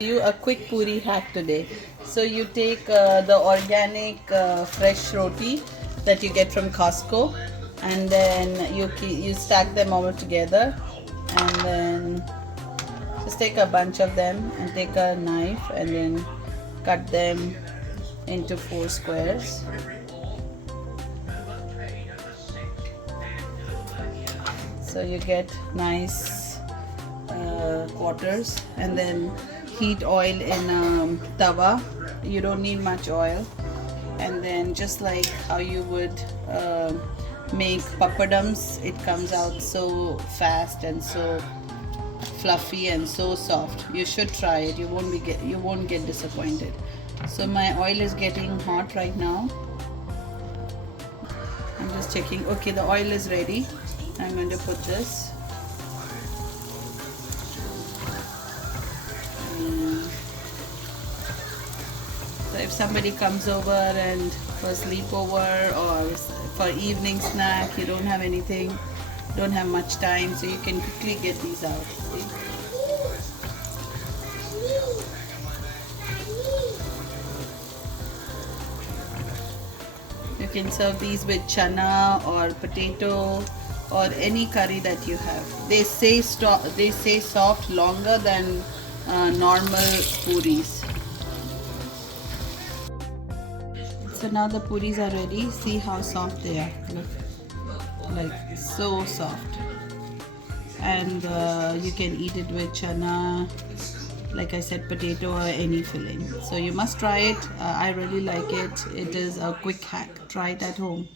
You a quick puri hack today. So you take the organic fresh roti that you get from Costco, and then you stack them all together, and then just take a bunch of them and take a knife and then cut them into 4 squares. So you get nice quarters, and then heat oil in tawa. You don't need much oil, and then just like how you would make papadums, it comes out so fast and so fluffy and so soft. You should try it. You won't get disappointed. So my oil is getting hot right now. I'm just checking. Okay, the oil is ready. I'm going to put this. So if somebody comes over and for sleepover or for evening snack, you don't have anything, don't have much time, so you can quickly get these out. See? You can serve these with chana or potato or any curry that you have. They say soft longer than normal puris. So now the puris are ready. See how soft they are. Look, like so soft. And you can eat it with chana, like I said, potato or any filling. So you must try it. I really like it. It is a quick hack. Try it at home.